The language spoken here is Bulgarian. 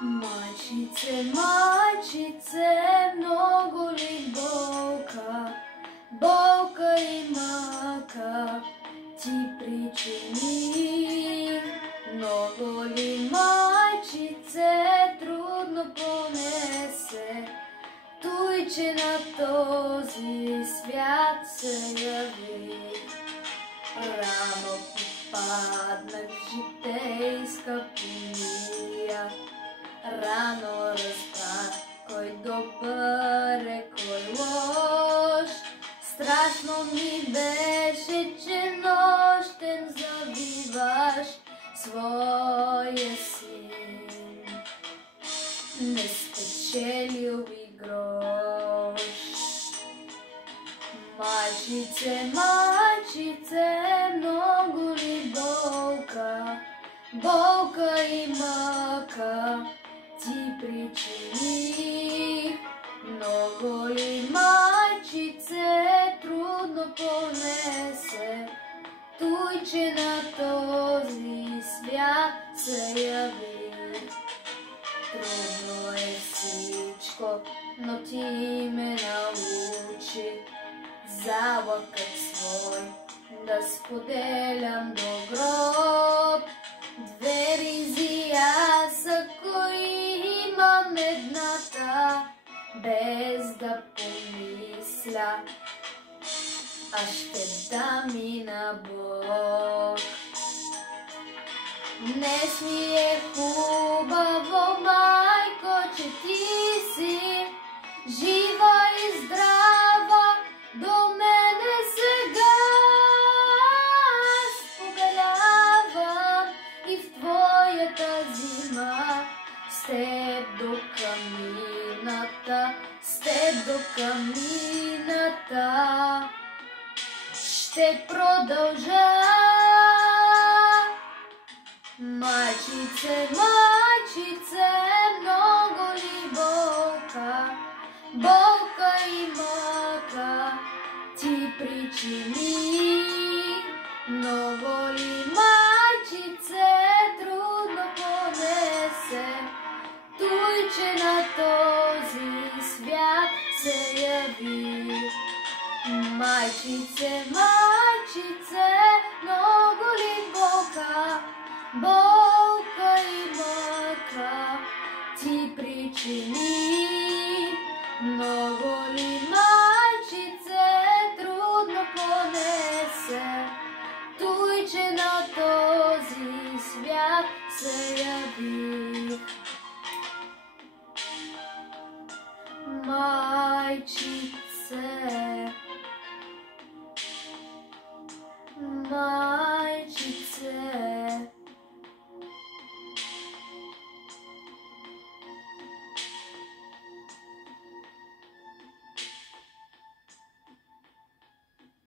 Majčice, majčice, mnogo li bolka, bolka i maka ti pričini. Mnogo li majčice trudno ponese, tuj će na този свят се яви. Рано попаднах в житейска пилия, рано разбрах кой добър е, кой лош. Страшно ми беше, че нощем завиваш своя син. Не спечелил и грош. Majčice, majčice, mnogo li bolka, bolka i maka ti pričini. Mnogo li majčice trudno ponese, tuj će na този свят се яви. Трудно е всичко, но ти ме научи залъкът свой да споделям до гроб. Две ризи аз, ако имам едната, без да помисля, аз ще дам и на Бог. Днес ми е хубаво, майко, че ти си жива и здрава до мене сега. Споделявам и в твоята зима, с теб до камината, с теб до камината ще продължа. Majčice, majčice, mnogo li bolka, bolka i maka ti pričini. Mnogo li majčice trudno ponese, tuj će na този свят се яви. Majčice, majčice, mnogo li bolka, bolka i maka ti pričini. Mnogo li majčice trudno ponese, tuj će na този свят се яви.